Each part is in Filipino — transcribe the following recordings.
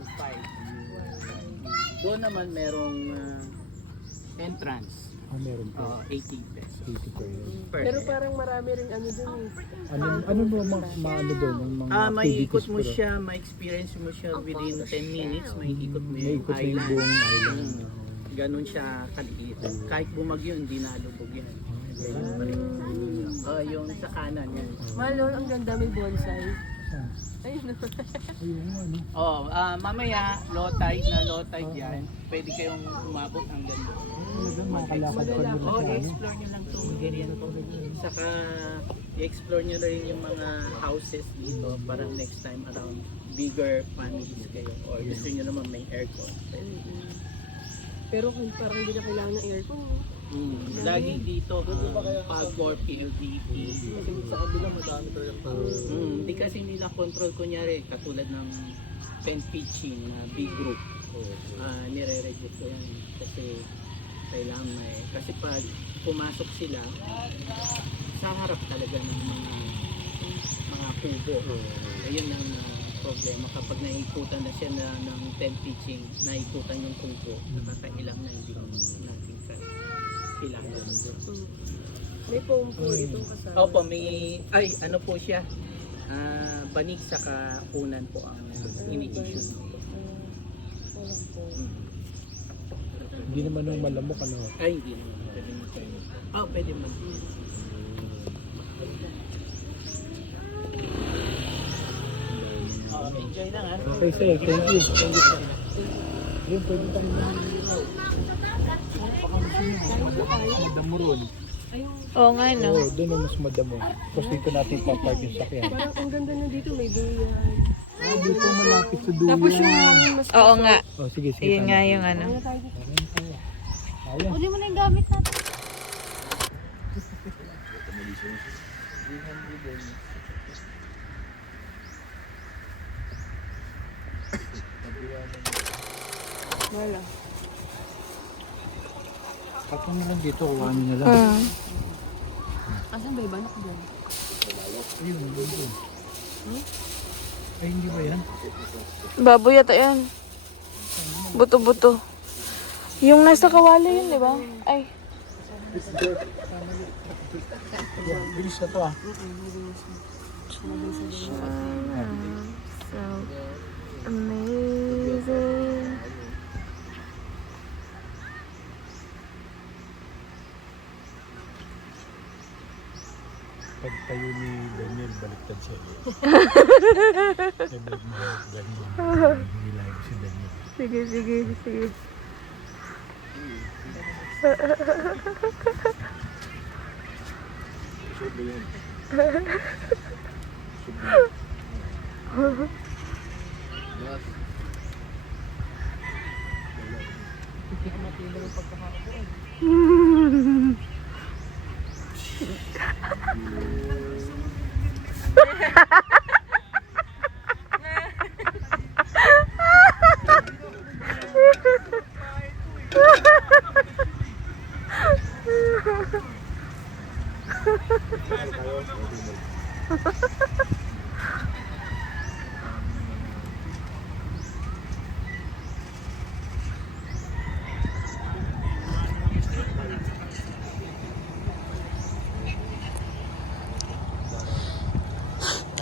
1.5. Doon naman merong entrance. Meron po. 80 pesos. 80 per year. Pero parang marami rin ano dun eh. Ano mo maano doon? Yung mga May ikot activities mo po doon? siya, may experience mo siya within 10 minutes, may ikot mo May yung ikot na yung island. buong island. Ganon siya kaliit. Kahit bumagyo, hindi nalubog yan. Ganyan pa rin. Yung sa kanan yan. Malo, ang ganda, may bonsai. Saan? Ayun na. Ayun ano. Mamaya, low tide yan. Pwede kayong umabot hanggang doon. Makakalakad pa nyo na I-explore nyo lang itong area to. Saka, i-explore nyo rin yung mga houses dito para next time around bigger families kayo. Or gusto nyo naman may aircon. Pwede. Pero kung parang hindi na kailangan ng aircon. Lagi dito, pag-core PLDT. Kasi sa kabila madami talagang tao. Hindi kasi nila control, kunyari, katulad ng pen pitching na big group. Nire-reduce ko yan kasi kailangan kasi pag pumasok sila sa harap talaga ng mga kubo. Ayun ang problema kapag naikutan na siya ng tent pitching, naikutan yung kubo, nakakailang na hindi natin kailangan. May foam po itong kasama. Opo, ano po siya, banig saka unan po ang ini-issue. Walang po. Hindi naman nung malamok ano. Ay, hindi naman. Pwede mo kayo. Pwede mo. Enjoy lang ha. Okay sir, thank you. Yun, pwede tayo na. Madamo ron. Oo nga no. Oo, doon ang mas madamo. Tapos dito natin papark yung sakyan. Parang ang ganda na dito, may duyan. Dito malapit sa dulo. Tapos yung hangin mas Oo nga. Oh, sige, sige. Ayun nga yung ano. Ayan. Uli mo na yung gamit natin. wala. Kapag na lang dito, kuhanin na lang. Asan ba iba? Ano ko dyan? Ayun, ayun. Ay, hindi ba yan? Baboy yata yan. Buto-buto. Yung nasa kawali yun, di ba? Ay. Yeah, bilis na to ah. So amazing. Pag tayo ni Daniel, baliktad siya. Daniel, Daniel. Hilahin si Daniel. Sige, sige, sige.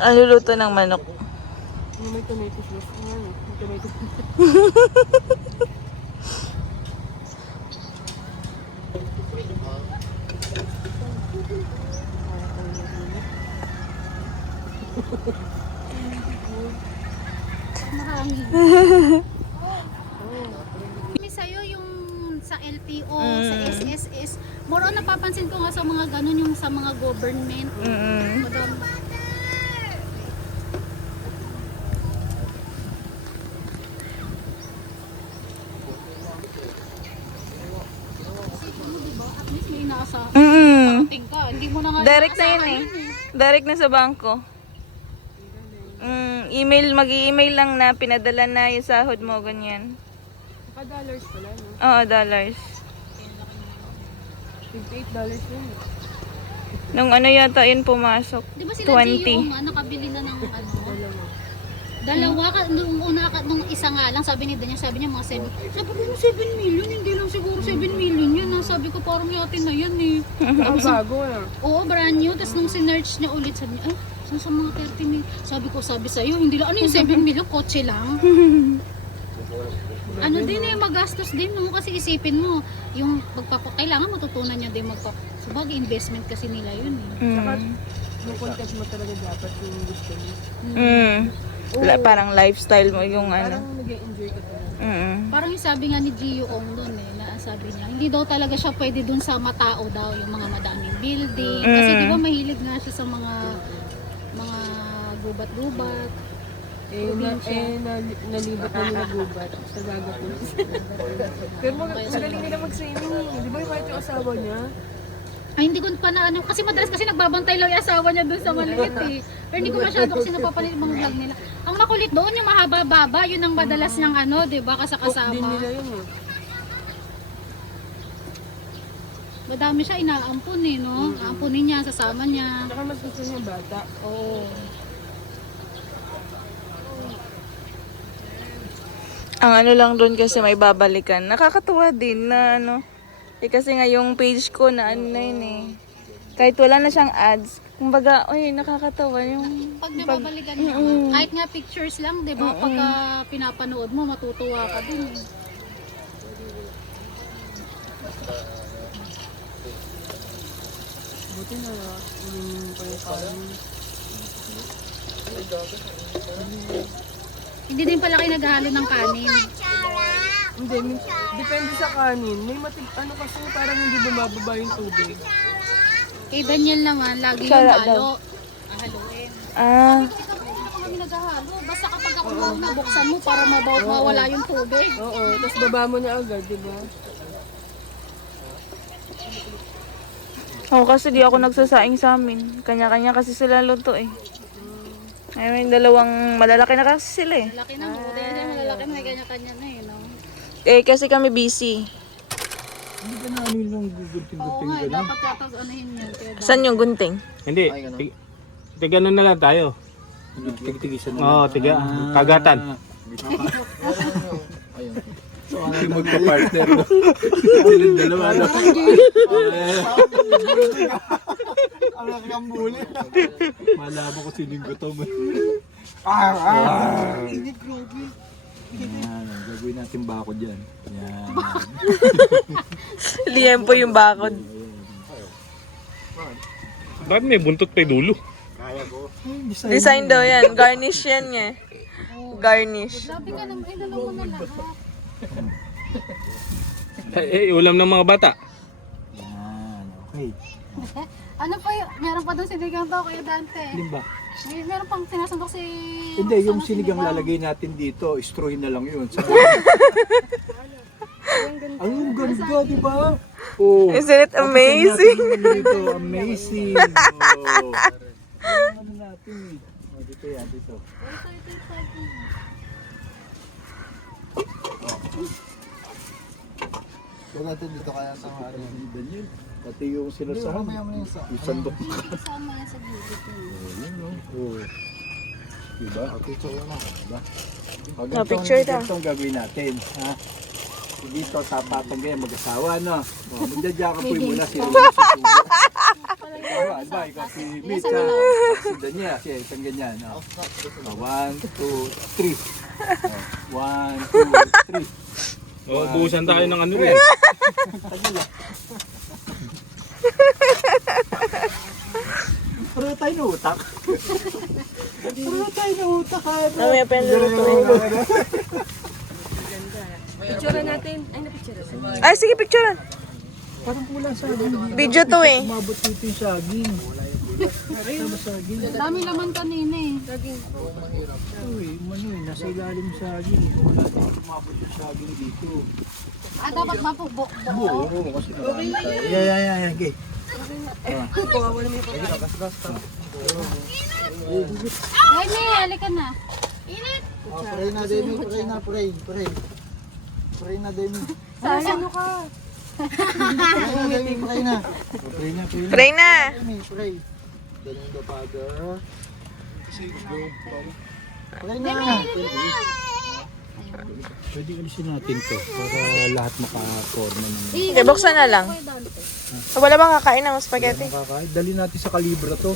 Ang luluto ng manok. May tomato sauce. Ano? May tomato sauce. Sa'yo yung sa LTO, sa SSS, more on napapansin ko nga sa mga ganun yung sa mga government. Madam. At least may nasa parating ka. Hindi mo na nga Direct na yun inaasahan eh. Direct na sa bangko. Mag-i-email lang na pinadala na yung sahod mo, ganyan. $dollars pala, no? Oo, dollars. $58 yun. Nung ano yata yun pumasok? Di ba sila 20. Gio nakabili na ng ano? Dalawa. Nung nung isa nga lang, sabi ni Danya, sabi niya mga 7. Sabi ko, 7 million, hindi lang siguro 7 million yun. Sabi ko, parang yatin na yan eh. Ang bago ah. Oo, brand new. Tapos nung sinerch niya ulit, sabi niya, saan sa mga 30 million? Sabi sa'yo, hindi lang, ano yung 7 million? Kotse lang. Ano din eh, magastos din mo kasi isipin mo, yung kailangan matutunan niya din sabagay investment kasi nila yun eh. Saka, yung content mo talaga dapat yung gusto mo. Parang lifestyle mo yung ano. Parang nag-enjoy ka talaga. Parang yung sabi nga ni Gio Ong doon eh, na sabi niya, hindi daw talaga siya pwede doon sa matao daw, yung mga madaming building. Kasi di ba mahilig nga siya sa mga gubat-gubat. Nalibat na nila gubat sa dagat mo. Pero magaling nila mag-swimming eh. Di ba yung kahit yung asawa niya? Ay, hindi ko pa na ano, kasi madalas kasi nagbabantay lang yung asawa niya doon sa maliit eh. Pero hindi ko masyado kasi napapalit yung mga vlog nila. Ang makulit doon, yung mahaba-baba, yun ang madalas niyang ano, di ba, Cook din kasakasama. nila yun eh. Madami siya inaampun eh, no? Aampunin niya, sasama niya. Saka mas gusto niya bata. Oo. Ang ano lang doon kasi may babalikan. Nakakatuwa din na ano. Kasi nga yung page ko na ano na yun eh. Kahit wala na siyang ads. Kumbaga, oy, nakakatawa yung... Pag nababalikan niya, kahit nga pictures lang, di ba? Pagka pinapanood mo, matutuwa ka din eh. Buti na yung pangkain. Hindi din pala kayo naghahalo ng kanin. Hindi, depende sa kanin. May ano kasi parang hindi bumababa yung tubig. Kay Daniel naman, lagi yung Sara halo. Haluin. Ito na kami naghahalo. Basta kapag ako nabuksan mo para mawala yung tubig. Oo, tapos baba mo na agad, di ba? Oo, kasi di ako nagsasaing sa amin. Kanya-kanya kasi sila luto eh. Ay, may dalawang malalaki na kasi sila eh. Malaki na, buti na malalaki na, may kanya-kanya na eh, no? Eh, kasi kami busy. Hindi ka na ano yung Oo gugunting-gunting nga, gano'n? dapat yata anahin yan. Kaya Saan yung gunting? Hindi. Tiga na lang tayo. Tig-tigisan na. Oo, tiga. Kagatan. Ayun. So, ano yung magka-partner no? Silang dalawa na. Ang laki ang buli. Malaman ko sino yung gutom. Hindi, grabe. Yan, gagawin natin bakod dyan. Yan. Liempo yung bakod. Bakit may buntot pa yung dulo? Design daw yan. Garnish yan niya. Garnish. Grabe ka naman, dalawa mo na lahat. Ulam ng mga bata. Yan, okay. Ano pa yun? Meron pa doon sinigang to, Kuya Dante. Limba. Meron pang sinasandok si... Hindi, yung sinigang lalagay natin dito, istruhin na lang yun. Ang ganda, di ba? Oh. Isn't it amazing? Dito, amazing. Oh. Ano natin eh. Oh, dito yan, dito. Huwag natin dito kaya sa ano. Daniel, pati yung sinasahan. Mamaya mo yun sa... Yung sandok mo. Kasama yan sa gilid yun. Yun, no? Oh. Diba? Picture na. Diba? Oh, picture daw. Ito ang gagawin natin. Ha? Dito, tapatang ganyan, mag-asawa, no? O, magdadya ka po muna si Rose sa tubo. Ano ba? Ikaw si Mitch, ha? Si Daniel, siya, isang ganyan. O. 1, 2, 3. 1, 2, 3. O, buusan tayo ng ano rin. Pero tayo na utak. Pero tayo na utak, ha? Mamaya pa yung lulutuin. Picture natin. Ay, na-picture natin. Ay, sige, picture. Parang kulang saging. Video to eh. Umabot dito yung saging. Sama saging. Dami laman kanina eh. Uy, manoy, nasa ilalim yung saging. Kung wala natin umabot yung saging dito. Dapat ba po Oo, kasi yeah, okay. Dami, halika na. Pray na, Demi. Pray na, pray. Pray. Pray na, Demi. Ano ka? Pray na, Demi. Pray na. Pray na, pray na. Pray na. Demi, pray. The name of the Father. Pray na. Pwede alisin natin to para lahat maka-forma ng Okay, buksan na lang. Wala bang kakain ng spaghetti? makakain. Dali natin sa kalibra to.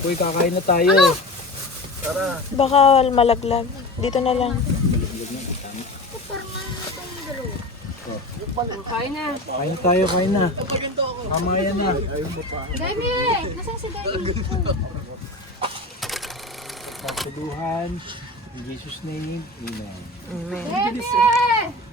Uy, kakain na tayo. Baka malaglag. Dito na lang. Kain na. Kain na tayo, kain na. Mamaya na. Dami! Nasaan si Dami? Pagsaluhan. In Jesus' name. Amen. Amen. Dami!